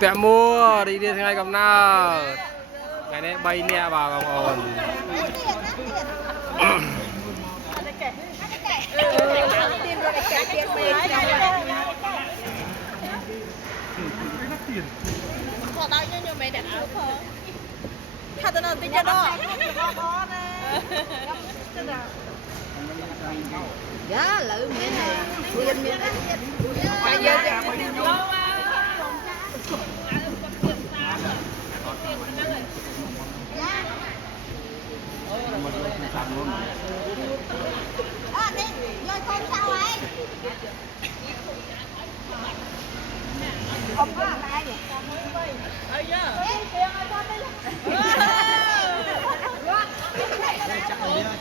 Pẹ mua đi đi ngay cầm nào ngày nay bay nè vào vòng ồn có bao nhiêu nhiều mày đẹp không? Thật là tin cho đó. Dạ, lỡ miếng này. Miếng miếng này. Cái gì vậy? Đi, vô con sao vậy? Không có ai vậy?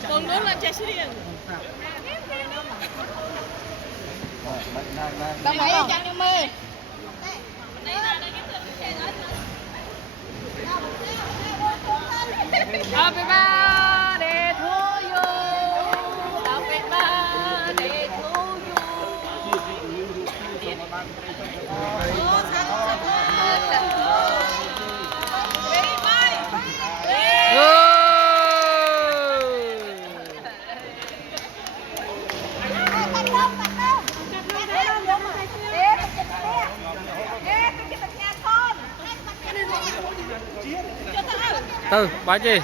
Con muốn lên chơi riêng. Bạn thấy chăng đi mê? Happy birthday to you. Happy birthday to you. bà chi